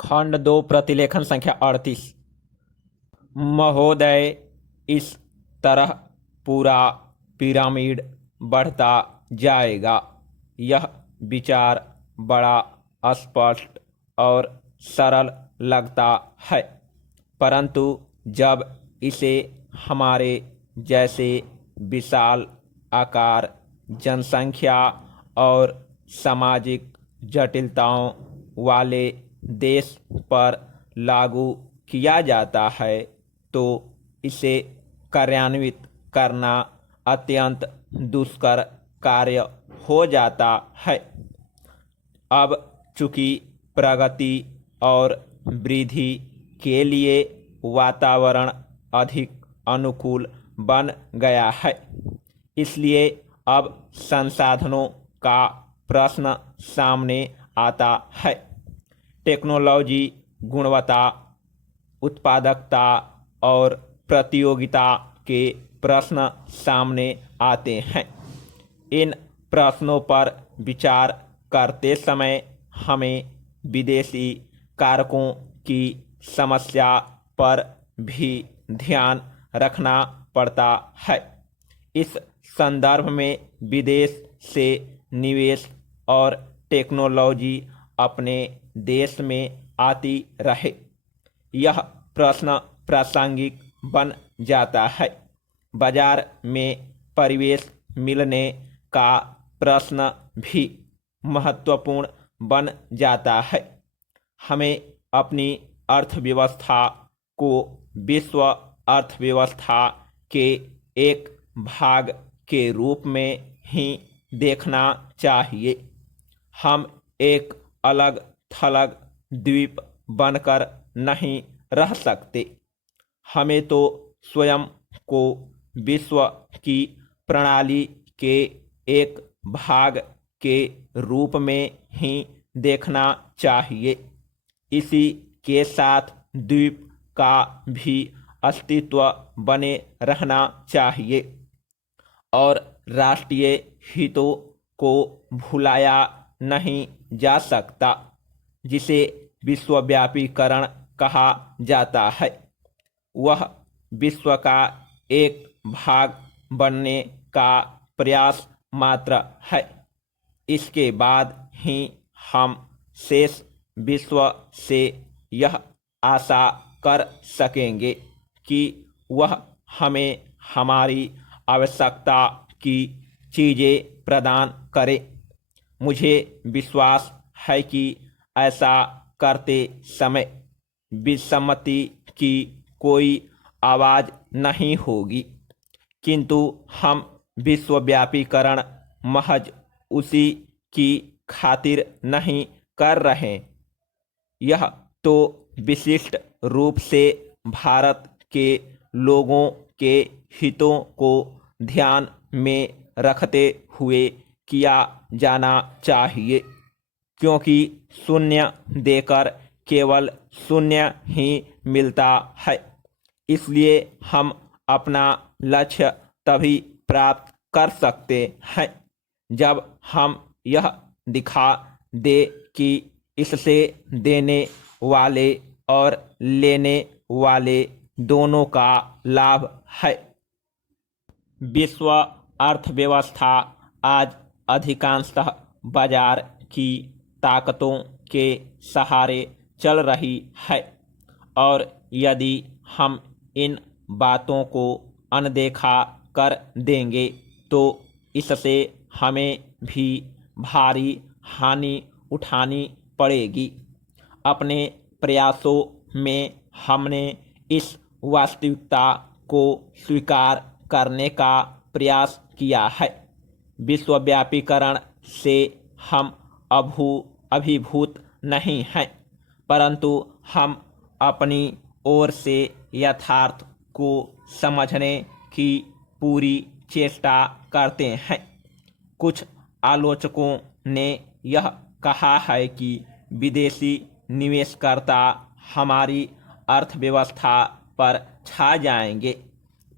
खंड 2 प्रतिलेखन संख्या 38। महोदय, इस तरह पूरा पिरामिड बढ़ता जाएगा। यह विचार बड़ा स्पष्ट और सरल लगता है, परंतु जब इसे हमारे जैसे विशाल आकार, जनसंख्या और सामाजिक जटिलताओं वाले देश पर लागू किया जाता है तो इसे कार्यान्वित करना अत्यंत दुष्कर कार्य हो जाता है। अब चूंकि प्रगति और वृद्धि के लिए वातावरण अधिक अनुकूल बन गया है, इसलिए अब संसाधनों का प्रश्न सामने आता है। टेक्नोलॉजी, गुणवत्ता, उत्पादकता और प्रतियोगिता के प्रश्न सामने आते हैं। इन प्रश्नों पर विचार करते समय हमें विदेशी कारकों की समस्या पर भी ध्यान रखना पड़ता है। इस संदर्भ में विदेश से निवेश और टेक्नोलॉजी अपने देश में आती रहे, यह प्रश्न प्रासंगिक बन जाता है। बाजार में परिवेश मिलने का प्रश्न भी महत्वपूर्ण बन जाता है। हमें अपनी अर्थव्यवस्था को विश्व अर्थव्यवस्था के एक भाग के रूप में ही देखना चाहिए। हम एक अलग थलग द्वीप बनकर नहीं रह सकते। हमें तो स्वयं को विश्व की प्रणाली के एक भाग के रूप में ही देखना चाहिए। इसी के साथ द्वीप का भी अस्तित्व बने रहना चाहिए और राष्ट्रीय हितों को भुलाया नहीं जा सकता, जिसे विश्वव्यापीकरण कहा जाता है। वह विश्व का एक भाग बनने का प्रयास मात्र है। इसके बाद ही हम शेष विश्व से यह आशा कर सकेंगे कि वह हमें हमारी आवश्यकता की चीज़ें प्रदान करे। मुझे विश्वास है कि ऐसा करते समय विसम्मति की कोई आवाज़ नहीं होगी, किंतु हम विश्वव्यापीकरण महज उसी की खातिर नहीं कर रहे। यह तो विशिष्ट रूप से भारत के लोगों के हितों को ध्यान में रखते हुए किया जाना चाहिए, क्योंकि शून्य देकर केवल शून्य ही मिलता है। इसलिए हम अपना लक्ष्य तभी प्राप्त कर सकते हैं जब हम यह दिखा दे कि इससे देने वाले और लेने वाले दोनों का लाभ है। विश्व अर्थव्यवस्था आज अधिकांशतः बाजार की ताकतों के सहारे चल रही है, और यदि हम इन बातों को अनदेखा कर देंगे तो इससे हमें भी भारी हानि उठानी पड़ेगी। अपने प्रयासों में हमने इस वास्तविकता को स्वीकार करने का प्रयास किया है। विश्वव्यापीकरण से हम अभिभूत नहीं हैं, परंतु हम अपनी ओर से यथार्थ को समझने की पूरी चेष्टा करते हैं। कुछ आलोचकों ने यह कहा है कि विदेशी निवेशकर्ता हमारी अर्थव्यवस्था पर छा जाएंगे।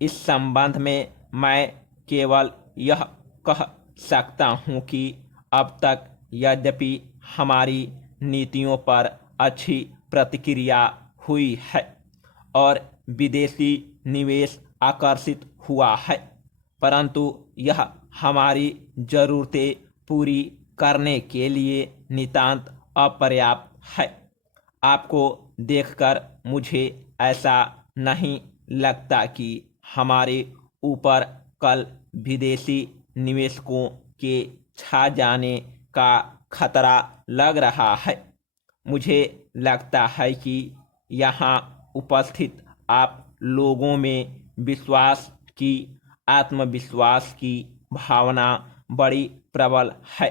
इस संबंध में मैं केवल यह कह सकता हूं कि अब तक यद्यपि हमारी नीतियों पर अच्छी प्रतिक्रिया हुई है और विदेशी निवेश आकर्षित हुआ है, परंतु यह हमारी ज़रूरतें पूरी करने के लिए नितांत अपर्याप्त है। आपको देखकर मुझे ऐसा नहीं लगता कि हमारे ऊपर कल विदेशी निवेशकों के छा जाने का खतरा लग रहा है। मुझे लगता है कि यहाँ उपस्थित आप लोगों में आत्मविश्वास की भावना बड़ी प्रबल है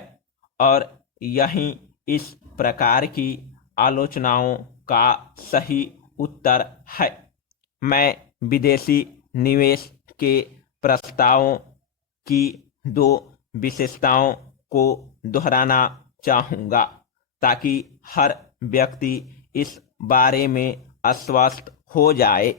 और यही इस प्रकार की आलोचनाओं का सही उत्तर है। मैं विदेशी निवेश के प्रस्तावों की दो विशेषताओं को दोहराना चाहूँगा ताकि हर व्यक्ति इस बारे में आश्वस्त हो जाए।